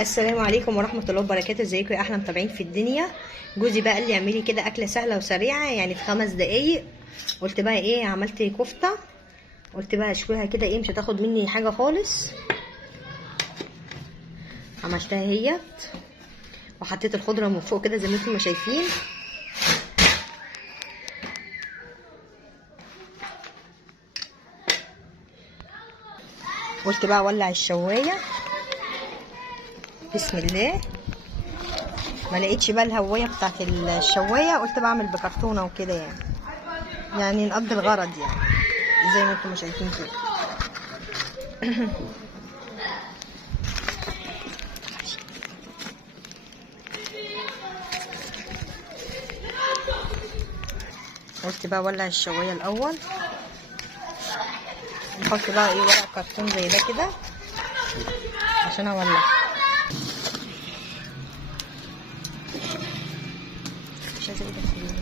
السلام عليكم ورحمة الله وبركاته. ازيكم يا احلى متابعين في الدنيا. جوزي بقى قال لي اعملي كده اكلة سهلة وسريعة يعني في 5 دقايق. قلت بقى ايه، عملت كفتة، قلت بقى اشويها كده، ايه مش هتاخد مني حاجة خالص. عملتها هي وحطيت الخضرة من فوق كده زي ما انتم شايفين. قلت بقى اولع الشواية، بسم الله. ما لقيتش بقى الهوايه بتاعت الشوايه، قلت بعمل بكرتونه وكده يعني نقضي الغرض يعني زي ما انتم شايفين كده. قلت بقى اولع الشوايه الاول، نحط بقى ايه ورق كرتون زي ده كده عشان اولع. مش عايزه ايدك تجيلي.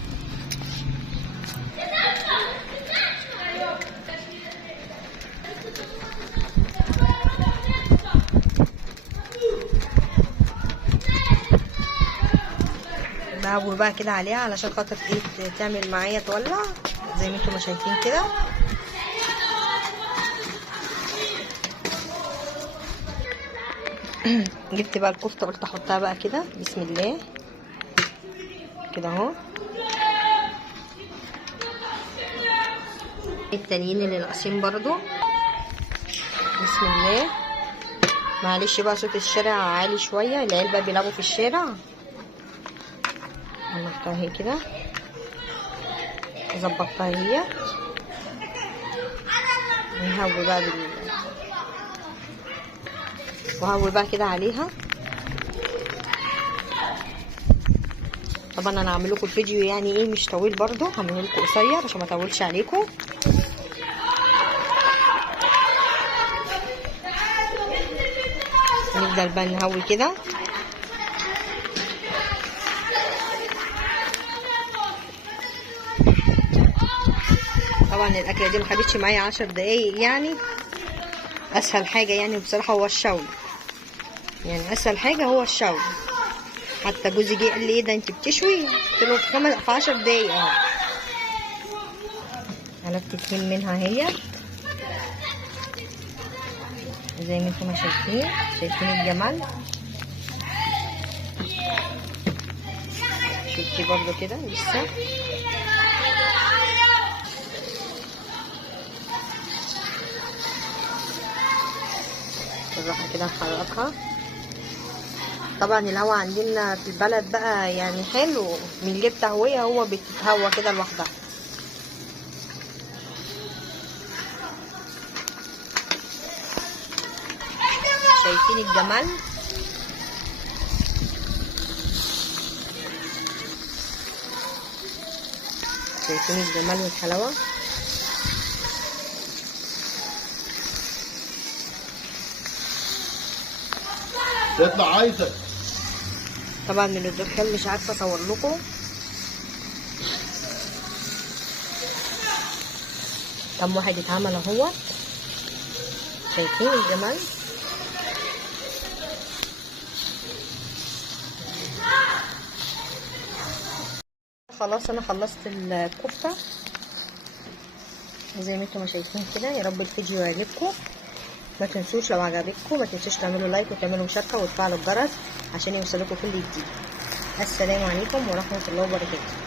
بهوي بقى كده عليها علشان خاطر ايه تعمل معايا تولع زي ما انتم شايفين كده. جبت بقى الكفته، قلت احطها بقى كده بسم الله كده اهو. التانيين اللي ناقصين برضو بسم الله. معلش بقى صوت الشارع عالي شويه، العيال بقى بيلعبوا في الشارع. عملتها اهي كده، ظبطتها هي. نهوي بقى وهوي بقى كده عليها. طبعا انا هعمل لكم الفيديو يعني ايه مش طويل برضو، هعمله لكم قصير عشان ما اطولش عليكم. نفضل بقى نهوي كده. طبعا الاكله دي ما خدتش معايا 10 دقايق يعني. اسهل حاجه يعني بصراحه هو الشوي، يعني اسهل حاجه هو الشوي. حتى جوزي جه قال لي ايه ده انت بتشوي؟ قلت له في 10 دقايق اهو. قلبت 2 منها هي زي ما انتم شايفين الجمال. شفتي برضو كده لسه. بالراحه كده نحركها. طبعا الهوا عندنا في البلد بقى يعني حلو، من غير تهويه هو بتتهوى كده لوحدها. شايفين الجمال. شايفين الجمال والحلاوه. تطلع عايزك. طبعا من الدخان مش عارفه اصور لكم. كم واحد اتعمل اهو. شايفين الجمال. خلاص انا خلصت الكفته زي ما انتم شايفين كده. يا رب الفيديو يعجبكم. ما تنسوش لو عجبكم ما تنسوش تعملوا لايك وتعملوا مشاركه وتفعلوا الجرس عشان يوصلكم كل جديد. السلام عليكم ورحمه الله وبركاته.